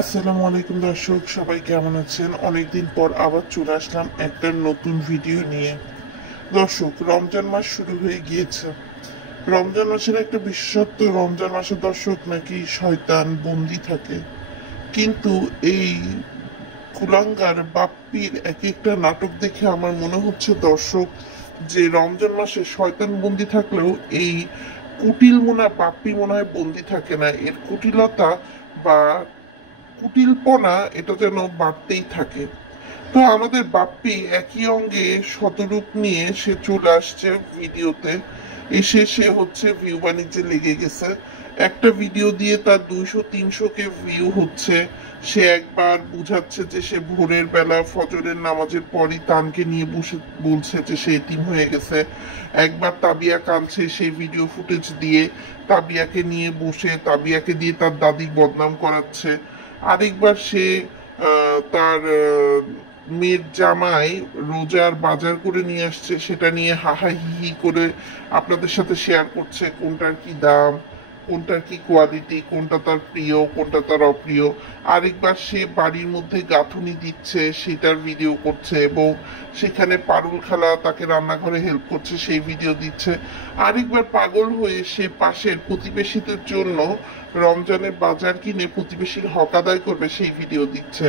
আসসালামু আলাইকুম দর্শক, সবাই কেমন আছেন? অনেকদিন পর আবার চলে আসলাম একটা নতুন ভিডিও নিয়ে। দর্শক, রমজান মাস শুরু হয়ে গিয়েছে। রমজান মাসের একটা বিশেষত্ব, রমজান মাসে দর্শক নাকি শয়তান বন্দি থাকে। কিন্তু এই কুলাঙ্গার বাপ্পির এক একটা নাটক দেখে আমার মনে হচ্ছে দর্শক, যে রমজান মাসে শয়তান বন্দি থাকলেও এই কুটিল বাপ্পি মনে হয় বন্দি থাকে না। এর কুটিলতা বা কুটিলপনা এটা যেন বাড়তেই থাকে। তো আমাদের বাপ্পি একই অঙ্গে শতরূপ নিয়ে সে চলে আসছে ভিডিওতে। এসে সে হচ্ছে ভিউ বাণিজ্যে লেগে গেছে। একটা ভিডিও দিয়ে তার 200-300 কে ভিউ হচ্ছে। সে একবার বুঝাচ্ছে যে সে ভোরের বেলা ফজরের নামাজের পরই তানকে নিয়ে বসে বলছে যে সে এতিম হয়ে গেছে। একবার তাবিয়া কাঁদছে, সেই ভিডিও ফুটেজ দিয়ে তাবিয়াকে নিয়ে বসে তাবিয়াকে দিয়ে তার দাদি বদনাম করাচ্ছে। আরেকবার সে তার মেয়ের জামাই রোজার বাজার করে নিয়ে আসছে, সেটা নিয়ে হাহা হি হি করে আপনাদের সাথে শেয়ার করছে কোনটার কি দাম, কোনটার কি কোয়ালিটি, কোনটা তার প্রিয়, কোনটা তার অপ্রিয়। আরেকবার সে বাড়ির মধ্যে গাঁথুনি দিচ্ছে, সেটার ভিডিও করছে এবং সেখানে পারুল খালা তাকে রান্নাঘরে হেল্প করছে, সেই ভিডিও দিচ্ছে। আরেকবার পাগল হয়ে সে পাশের প্রতিবেশীদের জন্য রমজানের বাজার কিনে প্রতিবেশীর হক আদায় করবে, সেই ভিডিও দিচ্ছে।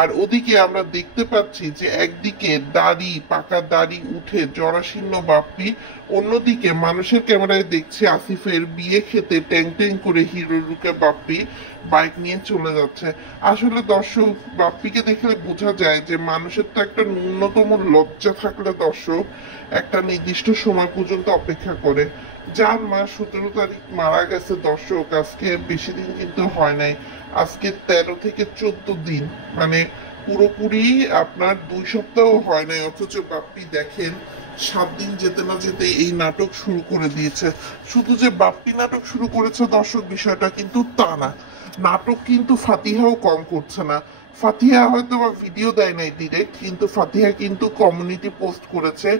আর ওদিকে আমরা দেখতে পাচ্ছি যে একদিকে দাড়ি, পাকা দাড়ি উঠে জরাশীর্ণ বাপ্পি, অন্যদিকে মানুষের ক্যামেরায় দেখছে আসিফের বিয়ে খেতে ট্যাং ট্যাং করে হিরো রুকে বাপ্পি বাইক নিয়ে চলে যাচ্ছে। আসলে দর্শক, বাপ্পিকে দেখলে বোঝা যায় যে মানুষের তো একটা ন্যূনতম লজ্জা থাকলে দর্শক একটা নির্দিষ্ট সময় পর্যন্ত অপেক্ষা করে। যার মা 17 তারিখ মারা গেছে দর্শক, আজকে বেশি দিন কিন্তু হয় নাই। আজকে 13 থেকে 14 দিন, মানে পুরোপুরি আপনার 2 সপ্তাহ হয় নাই। অথচ বাপ্পি দেখেন 7 দিন যেতে না যেতে এই নাটক শুরু করে দিয়েছে। শুধু যে বাপ্পি নাটক শুরু করেছে দর্শক, বিষয়টা কিন্তু তা না। নাটক কিন্তু ফাতিহাও কম করছে না। ফাতিহা হয়তো বা ভিডিও দেয় নাই ডিরেক্ট, কিন্তু ফাতিহা কিন্তু কমিউনিটি পোস্ট করেছে।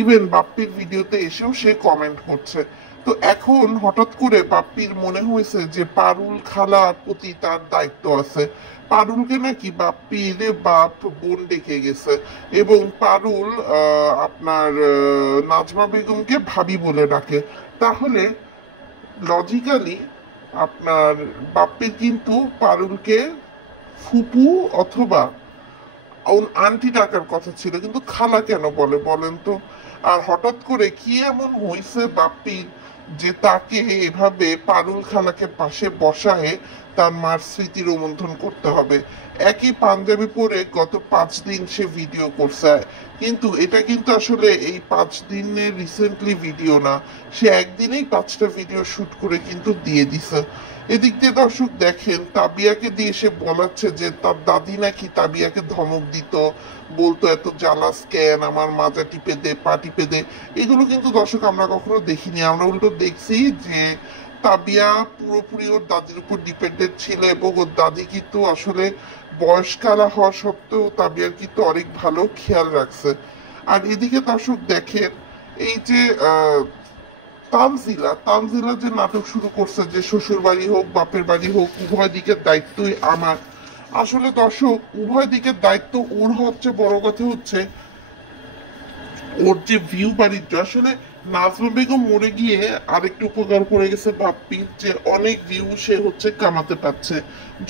ইভেন বাপ্পির ভিডিওতে এসেও সে কমেন্ট করছে। তো এখন হঠাৎ করে বাপ্পির মনে হয়েছে যে পারুল খালার প্রতি তার দায়িত্ব আছে। পারুলকে নাকি বাপ্পির বাপ বোন ডেকে গেছে এবং পারুল আপনার নাজমা বেগমকে ভাবি বলে ডাকে। তাহলে লজিক্যালি আপনার বাপ্পির কিন্তু পারুলকে ফুপু অথবা আন্টি ডাকার কথা ছিল, কিন্তু খালা কেন বলে বলেন তো? আর হঠাৎ করে কি এমন হয়েছে বাপ্পির যে তাকে এভাবে পারুল খালাকে পাশে বসায় তার মার স্মৃতি রোমন্থন করতে হবে? একই পাঞ্জাবি পরে গত 5 দিন সে ভিডিও করছে, কিন্তু এটা কিন্তু আসলে এই 5 দিনের রিসেন্টলি ভিডিও না। সে একদিনেই 5টা ভিডিও শুট করে কিন্তু দিয়ে দিছে। এদিক দিয়ে দর্শক দেখেন, তাবিয়াকে দিয়ে সে বলাচ্ছে যে তার দাদি নাকি তাবিয়াকে ধমক দিত, বলতো এত জ্বালাস কেন, আমার মাজা টিপে দে, পা টিপে দে। এগুলো কিন্তু দর্শক আমরা কখনো দেখিনি। আমরা উল্টো দেখছি যে তাবিয়া পুরোপুরি ওর দাদির উপর ডিপেন্ডেন্ট ছিল এবং ওর দাদি কিন্তু আসলে বয়স্কারা হওয়া সত্ত্বেও তাবিয়ার কিন্তু অনেক ভালো খেয়াল রাখছে। আর এদিকে দর্শক দেখেন, এই যে তানজিলা তানজিলা যে নাটক শুরু করছে যে শ্বশুর বাড়ি হোক বাপের বাড়ি হোক উভয় দিকের দায়িত্বই আমার। আসলে দর্শক, উভয় দিকের দায়িত্ব ওর হচ্ছে, বড় কথা হচ্ছে ওর যে ভিউ বাণিজ্য। আসলে নাজমা বেগম মরে গিয়ে আরেকটু উপকার করে গেছে বাপ্পির, যে অনেক ভিউ সে হচ্ছে কামাতে পারছে।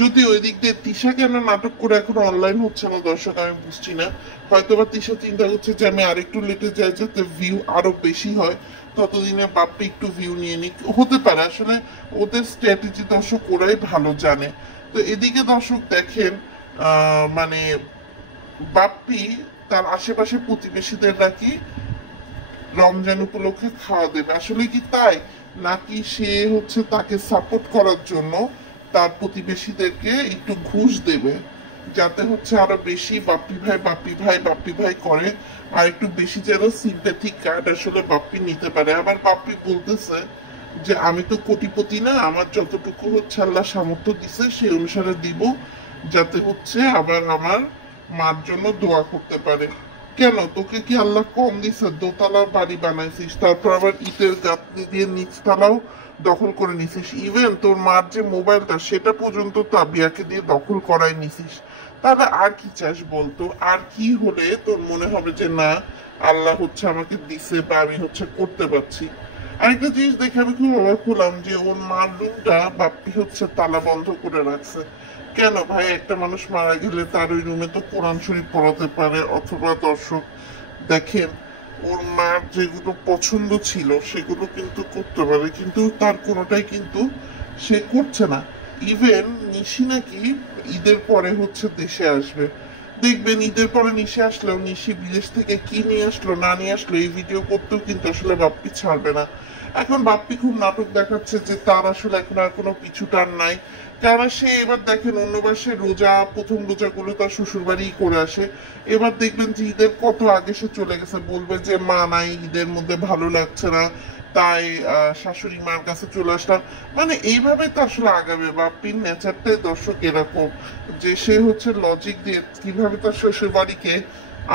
যদি ওই দিক দিয়ে তিশা কেন নাটক করে এখন অনলাইন হচ্ছে না দর্শক, আমি বুঝছি না। হয়তোবা তিশা চিন্তা করছে যে আমি আরেকটু লেটে যাই যাতে ভিউ আরো বেশি হয়, ততদিনে বাপ্পি একটু ভিউ নিয়ে নিক, হতে পারে। আসলে ওদের স্ট্র্যাটেজি দর্শক ওরাই ভালো জানে। তো এদিকে দর্শক দেখেন, মানে বাপ্পি তার আশেপাশে প্রতিবেশীদের নাকি রমজান উপলক্ষে খাওয়া দেবে। আসলে কি তাই, নাকি সে হচ্ছে তাকে সাপোর্ট করার জন্য তার প্রতিবেশীদেরকে একটু ঘুষ দেবে, যাতে হচ্ছে আরো বেশি বাপ্পি ভাই বাপ্পি ভাই বাপ্পি ভাই করে, আর একটু বেশি যেন সিম্প্যাথিক কার্ড আসলে বাপ্পি নিতে পারে। আবার বাপ্পি বলতেছে যে আমি তো কোটিপতি না, আমার যতটুকু হচ্ছে আল্লাহ সামর্থ্য দিছে সেই অনুসারে দিব, যাতে হচ্ছে আবার আমার মার জন্য দোয়া করতে পারে। কেন তোকে কি আল্লাহ কম দিছে? দোতলা বাড়ি বানাইছিস, তারপর আবার ইটের গাঁথনি দিয়ে নিচতলাও দখল করে নিছিস, ইভেন তোর মার যে মোবাইলটা সেটা পর্যন্ত তাবিয়াকে দিয়ে দখল করাই নিছিস। তাহলে আর কি চাস বলতো? আর কি হলে তোর মনে হবে যে না, আল্লাহ হচ্ছে আমাকে দিছে বা আমি হচ্ছে করতে পারছি? আরেকটা জিনিস দেখে আমি খুব অবাক হলাম যে ওর মার রুমটা বাপ্পি হচ্ছে তালা বন্ধ করে রাখছে। কেন ভাই, একটা মানুষ মারা গেলে তার ওই রুমে তো কোরআন শরীফ পড়াতে পারে, অথবা দর্শক দেখেন ওর মার যেগুলো পছন্দ ছিল সেগুলো কিন্তু করতে পারে, কিন্তু তার কোনোটাই কিন্তু সে করছে না। ইভেন নিশি নাকি ঈদের পরে হচ্ছে দেশে আসবে। দেখবেন ঈদের পরে নিশি আসলেও নিশি বিদেশ থেকে কি নিয়ে আসলো না নিয়ে আসলো এই ভিডিও করতেও কিন্তু আসলে বাপ্পি ছাড়বে না। এখন বাপ্পি খুব নাটক দেখাচ্ছে যে তার আসলে এখন আর কোনো পিছু টান নাই। কারণ সে এবার দেখেন অন্য মাসে রোজা, প্রথম রোজাগুলো তার শ্বশুর বাড়ি করে আসে। এবার দেখবেন যে ঈদের কত আগে সে চলে গেছে, বলবে যে মা নাই, ঈদের মধ্যে ভালো লাগছে না, তাই শাশুড়ি মার কাছে চলে আসলাম। মানে এইভাবে তো আসলে আগাবে। বাপ্পির নেচারটাই দর্শক এরকম যে সে হচ্ছে লজিক দিয়ে কিভাবে তার শ্বশুর বাড়িকে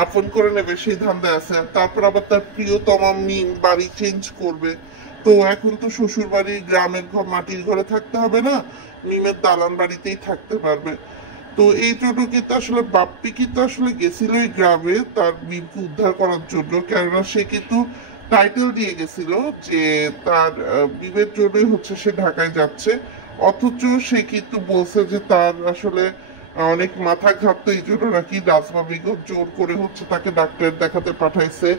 আপন করে নেবে সেই ধান্দায় আছে। তারপর আবার তার প্রিয়তমা মিম বাড়ি চেঞ্জ করবে। তো এখন তো শ্বশুর বাড়ি গ্রামের ঘর, মাটির ঘরে থাকতে হবে না, মিমের দালান বাড়িতেই থাকতে পারবে। তো এই জন্য কিন্তু আসলে বাপ্পি কিন্তু আসলে গেছিল এই গ্রামে তার মিমকে উদ্ধার করার জন্য, কেননা সে কিন্তু টাইটেল দিয়ে গেছিল যে তার মিমের জন্যই হচ্ছে সে ঢাকায় যাচ্ছে। অথচ সে কিন্তু বলছে যে তার আসলে অনেক মাথা ঘাটতো, এই জন্য নাকি নাজমা বেগম জোর করে হচ্ছে তাকে ডাক্তার দেখাতে পাঠাইছে।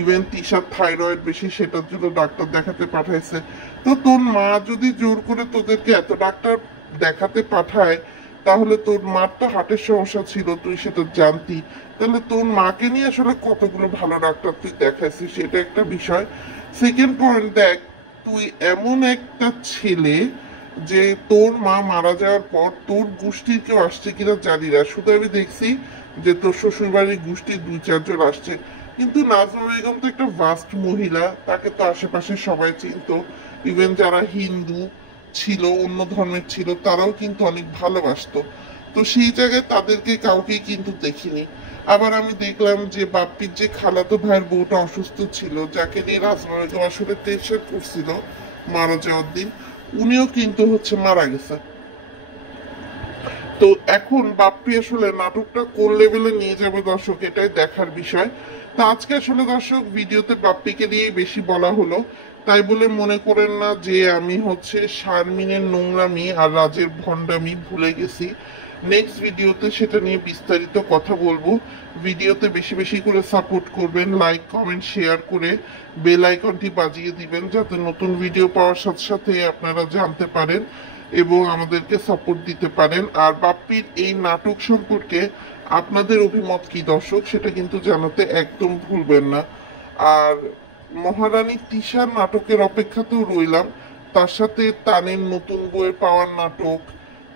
ইভেন তিশার থাইরয়েড বেশি, সেটার জন্য ডাক্তার দেখাতে পাঠাইছে। তো তোর মা যদি জোর করে তোদেরকে এত ডাক্তার দেখাতে পাঠায়, তাহলে তোর মার তো হার্টের সমস্যা ছিল, তুই সেটা জানতি। তাহলে তোর মাকে নিয়ে আসলে কতগুলো ভালো ডাক্তার তুই দেখাইছিস, সেটা একটা বিষয়। সেকেন্ড পয়েন্ট দেখ, তুই এমন একটা ছেলে যে তোর মা মারা যাওয়ার পর তোর গোষ্ঠীর কেউ আসছে কিনা জানি না, শুধু আমি দেখছি যে তোর শ্বশুর বাড়ির গোষ্ঠীর 2-4 জন আসছে। কিন্তু নাজমা বেগম তো একটা ভাস্ট মহিলা, তাকে তো আশেপাশে সবাই চিনতো। ইভেন যারা হিন্দু ছিল, অন্য ধর্মের ছিল, তারাও কিন্তু অনেক ভালোবাসতো। তো সেই জায়গায় তাদেরকে কাউকে কিন্তু দেখিনি। আবার আমি দেখলাম যে বাপ্পির যে খালাতো ভাইয়ের বউটা অসুস্থ ছিল, যাকে নিয়ে নাজমা বেগম আসলে টেনশন করছিল মারা যাওয়ার দিন, উনিও কিন্তু হচ্ছে মারা গেছে। তো এখন বাপ্পি আসলে নাটকটা কোন লেভেলে নিয়ে যাবে দর্শক, এটাই দেখার বিষয়। তা আজকে আসলে দর্শক ভিডিওতে বাপ্পিকে নিয়েই বেশি বলা হলো, তাই বলে মনে করেন না যে আমি হচ্ছে শারমিনের নোংরামি আর রাজের ভণ্ডামি ভুলে গেছি। নেক্সট ভিডিওতে সেটা নিয়ে বিস্তারিত কথা বলবো। ভিডিওতে বেশি বেশি করে সাপোর্ট করবেন, লাইক কমেন্ট শেয়ার করে বেল আইকনটি বাজিয়ে দিবেন, যাতে নতুন ভিডিও পাওয়ার সাথে সাথে আপনারা জানতে পারেন এবং আমাদেরকে সাপোর্ট দিতে পারেন। আর বাপ্পির এই নাটক সম্পর্কে আপনাদের অভিমত কি দর্শক, সেটা কিন্তু জানাতে একদম ভুলবেন না। আর মহারানী তিশার নাটকের অপেক্ষাতেও রইলাম, তার সাথে তানের নতুন বইয়ের পাওয়ার নাটক,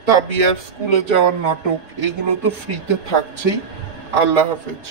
তাবিয়ার স্কুলে যাওয়ার নাটক, এগুলো তো ফ্রিতে থাকছেই। আল্লাহ হাফেজ।